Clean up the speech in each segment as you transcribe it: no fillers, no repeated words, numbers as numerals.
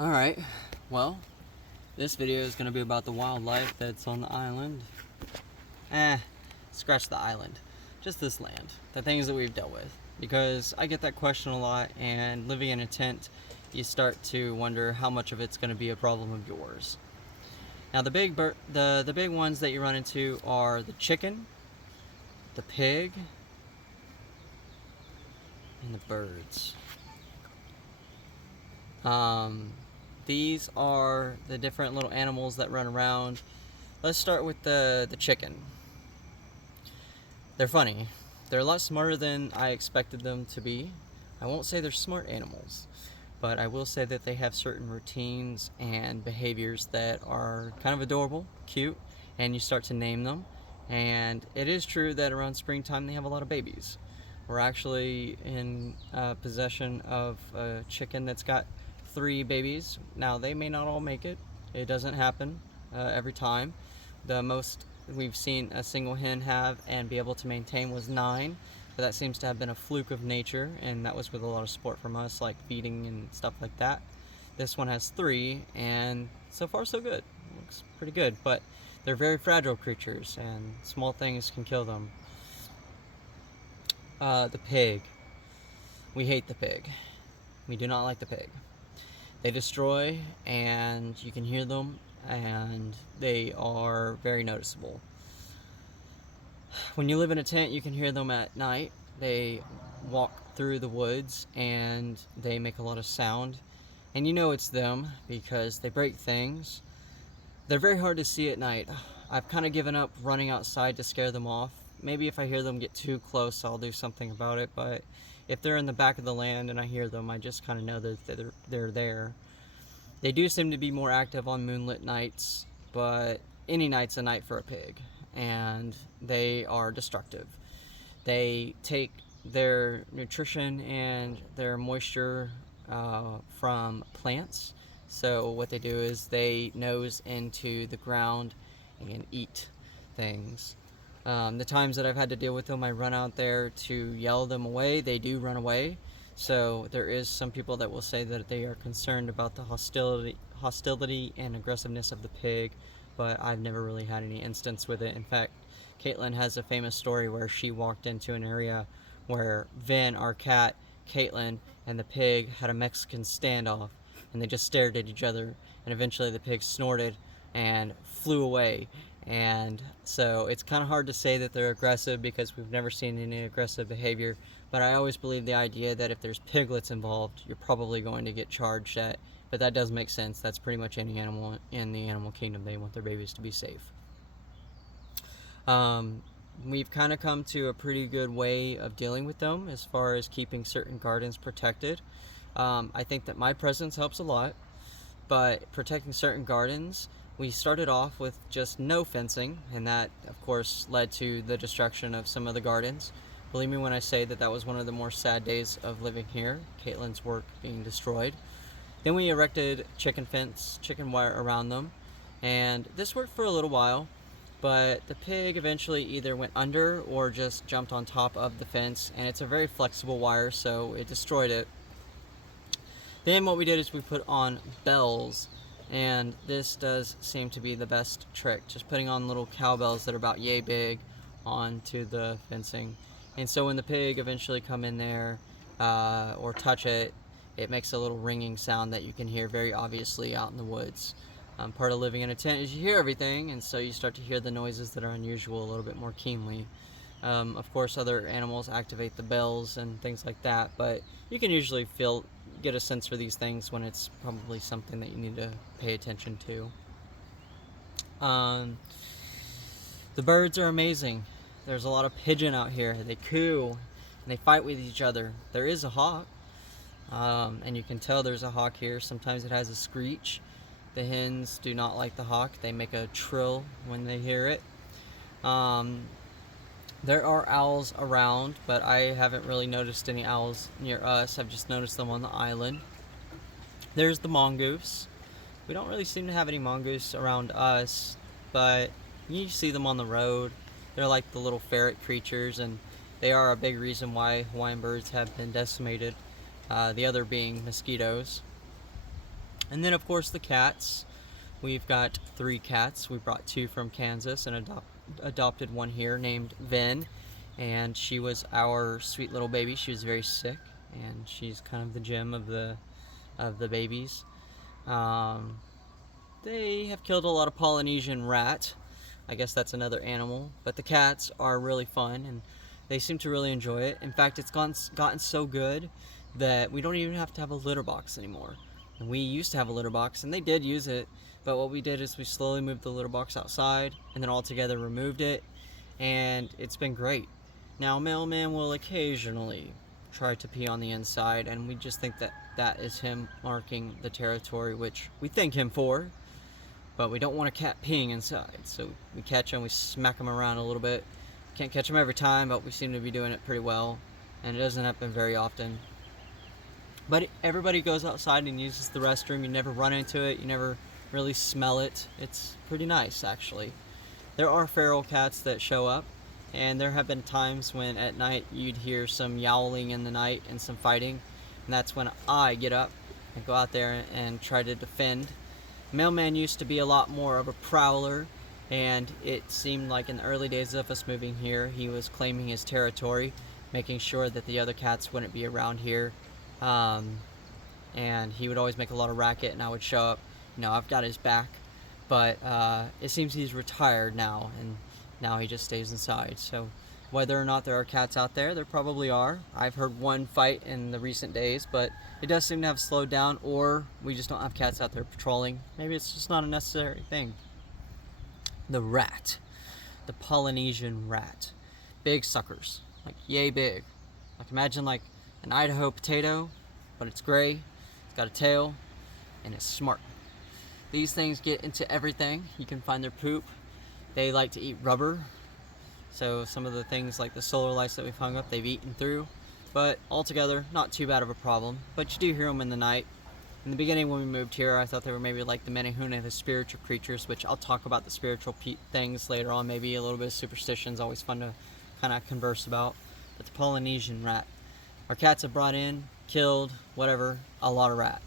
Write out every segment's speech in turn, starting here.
Alright, well, this video is going to be about the wildlife that's on the island. Scratch the island. Just this land. The things that we've dealt with. Because I get that question a lot, and living in a tent, you start to wonder how much of it's going to be a problem of yours. Now the big ones that you run into are the chicken, the pig, and the birds. These are the different little animals that run around. Let's start with the chicken. They're funny. They're a lot smarter than I expected them to be. I won't say they're smart animals, but I will say that they have certain routines and behaviors that are kind of adorable, cute, and you start to name them. And it is true that around springtime they have a lot of babies. We're actually in possession of a chicken that's got 3 babies. Now, they may not all make it. It doesn't happen every time. The most we've seen a single hen have and be able to maintain was 9, but that seems to have been a fluke of nature, and that was with a lot of support from us, like feeding and stuff like that. This one has 3, and so far so good. Looks pretty good, but they're very fragile creatures, and small things can kill them. The pig. We hate the pig. We do not like the pig. They destroy, and you can hear them, and they are very noticeable. When you live in a tent, you can hear them at night. They walk through the woods, and they make a lot of sound. And you know it's them because they break things. They're very hard to see at night. I've kind of given up running outside to scare them off. Maybe if I hear them get too close, I'll do something about it, but if they're in the back of the land and I hear them, I just kind of know that they're there. They do seem to be more active on moonlit nights, but any night's a night for a pig, and they are destructive. They take their nutrition and their moisture from plants. So what they do is they nose into the ground and eat things. The times that I've had to deal with them, I run out there to yell them away. They do run away. So there is some people that will say that they are concerned about the hostility and aggressiveness of the pig, but I've never really had any instance with it. In fact, Caitlin has a famous story where she walked into an area where Vin, our cat, Caitlin, and the pig had a Mexican standoff, and they just stared at each other, and eventually the pig snorted and flew away. And so it's kind of hard to say that they're aggressive because we've never seen any aggressive behavior, but I always believe the idea that if there's piglets involved, you're probably going to get charged at. But that does make sense. That's pretty much any animal in the animal kingdom. They want their babies to be safe. We've kind of come to a pretty good way of dealing with them as far as keeping certain gardens protected. I think that my presence helps a lot, but protecting certain gardens, we started off with just no fencing, and that of course led to the destruction of some of the gardens. Believe me when I say that that was one of the more sad days of living here, Caitlin's work being destroyed. Then we erected chicken wire around them, and this worked for a little while, but the pig eventually either went under or just jumped on top of the fence, and it's a very flexible wire, so it destroyed it. Then what we did is we put on bells, and this does seem to be the best trick, just putting on little cowbells that are about yay big onto the fencing. And so when the pig eventually come in there or touch it, it makes a little ringing sound that you can hear very obviously out in the woods. Part of living in a tent is you hear everything, and so you start to hear the noises that are unusual a little bit more keenly. Of course, other animals activate the bells and things like that, but you can usually get a sense for these things when it's probably something that you need to pay attention to. The birds are amazing. There's a lot of pigeon out here. They coo and they fight with each other. There is a hawk, and you can tell there's a hawk here. Sometimes it has a screech. The hens do not like the hawk. They make a trill when they hear it. There are owls around, but I haven't really noticed any owls near us. I've just noticed them on the island. There's the mongoose. We don't really seem to have any mongoose around us, but you see them on the road. They're like the little ferret creatures, and they are a big reason why Hawaiian birds have been decimated. The other being mosquitoes. And then of course the cats. We've got 3 cats. We brought 2 from Kansas and adopted one here named Vin. And she was our sweet little baby. She was very sick, and she's kind of the gem of the babies. Um, they have killed a lot of Polynesian rat. I guess that's another animal. But the cats are really fun, and they seem to really enjoy it. In fact, it's gotten so good that we don't even have to have a litter box anymore. And we used to have a litter box, and they did use it. But what we did is we slowly moved the litter box outside, and then altogether removed it, and it's been great. Now, Mailman will occasionally try to pee on the inside, and we just think that that is him marking the territory, which we thank him for, but we don't want a cat peeing inside. So we catch him, we smack him around a little bit. Can't catch him every time, but we seem to be doing it pretty well, and it doesn't happen very often. But everybody goes outside and uses the restroom. You never run into it, you never really smell it. It's pretty nice, actually. There are feral cats that show up, and there have been times when at night you'd hear some yowling in the night and some fighting, and that's when I get up and go out there and try to defend. Mailman used to be a lot more of a prowler, and it seemed like in the early days of us moving here, he was claiming his territory, making sure that the other cats wouldn't be around here. And he would always make a lot of racket, and I would show up. I've got his back, but it seems he's retired now, and now he just stays inside. So whether or not there are cats out there, there probably are. I've heard one fight in the recent days, but it does seem to have slowed down, or we just don't have cats out there patrolling. Maybe it's just not a necessary thing. The rat. The Polynesian rat. Big suckers. Like yay big. Like imagine like an Idaho potato, but it's gray, it's got a tail, and it's smart. These things get into everything. You can find their poop. They like to eat rubber. So some of the things like the solar lights that we've hung up, they've eaten through. But altogether, not too bad of a problem. But you do hear them in the night. In the beginning when we moved here, I thought they were maybe like the menehune, the spiritual creatures, which I'll talk about the spiritual things later on. Maybe a little bit of superstitions, always fun to kind of converse about. But the Polynesian rat. Our cats have brought in, killed, whatever, a lot of rat.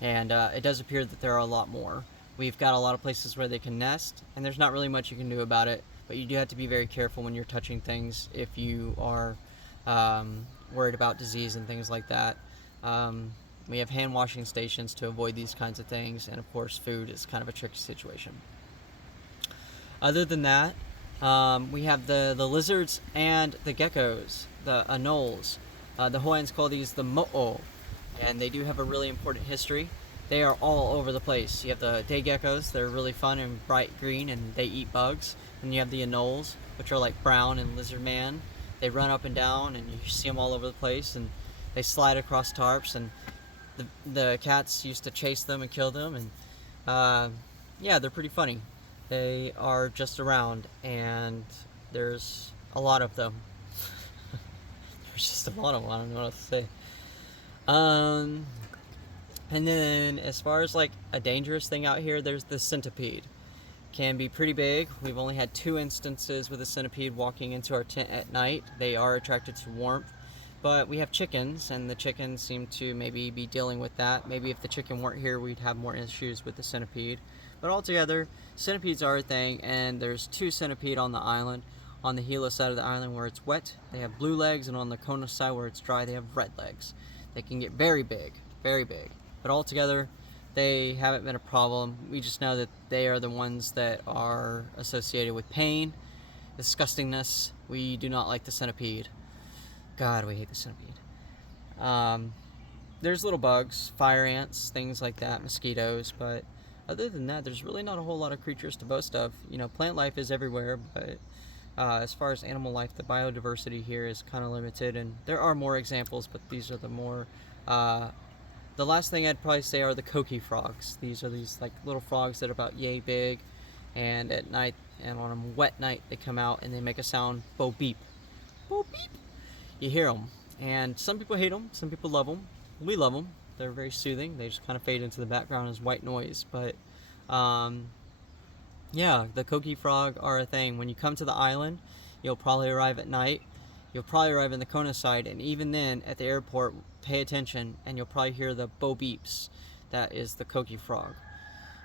And it does appear that there are a lot more. We've got a lot of places where they can nest, and there's not really much you can do about it, but you do have to be very careful when you're touching things if you are worried about disease and things like that. We have hand washing stations to avoid these kinds of things, and of course food is kind of a tricky situation. Other than that, we have the lizards and the geckos, the anoles. The Hawaiians call these the mo'o, and they do have a really important history. They are all over the place. You have the day geckos, they're really fun and bright green, and they eat bugs. And you have the anoles, which are like brown and lizard man. They run up and down, and you see them all over the place, and they slide across tarps, and the cats used to chase them and kill them, and yeah, they're pretty funny. They are just around, and there's a lot of them. There's just a lot of them, I don't know what else to say. And then as far as like a dangerous thing out here, there's the centipede. Can be pretty big. We've only had 2 instances with a centipede walking into our tent at night. They are attracted to warmth, but we have chickens, and the chickens seem to maybe be dealing with that. Maybe if the chicken weren't here, we'd have more issues with the centipede. But altogether, centipedes are a thing, and there's 2 centipede on the island. On the Hilo side of the island where it's wet, they have blue legs, and on the Kona side where it's dry, they have red legs. They can get very big, very big. But altogether, they haven't been a problem. We just know that they are the ones that are associated with pain, disgustingness. We do not like the centipede. God, we hate the centipede. There's little bugs, fire ants, things like that, mosquitoes, but other than that, there's really not a whole lot of creatures to boast of. Plant life is everywhere, but as far as animal life, the biodiversity here is kind of limited, and there are more examples, but these are the more the last thing I'd probably say are the coqui frogs. These are these like little frogs that are about yay big, and at night and on a wet night they come out and they make a sound, bo beep, bo beep. You hear them, and some people hate them, some people love them. We love them. They're very soothing. They just kind of fade into the background as white noise. But yeah, the coqui frog are a thing. When you come to the island, you'll probably arrive at night. You'll probably arrive in the Kona side, and even then, at the airport, pay attention, and you'll probably hear the bo beeps. that is the Koki frog.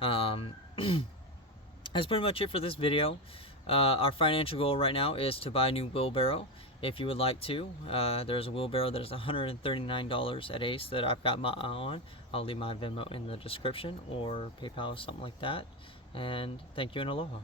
That's pretty much it for this video. Our financial goal right now is to buy a new wheelbarrow. If you would like to, there's a wheelbarrow that is $139 at Ace that I've got my eye on. I'll leave my Venmo in the description, or PayPal or something like that. And thank you and aloha.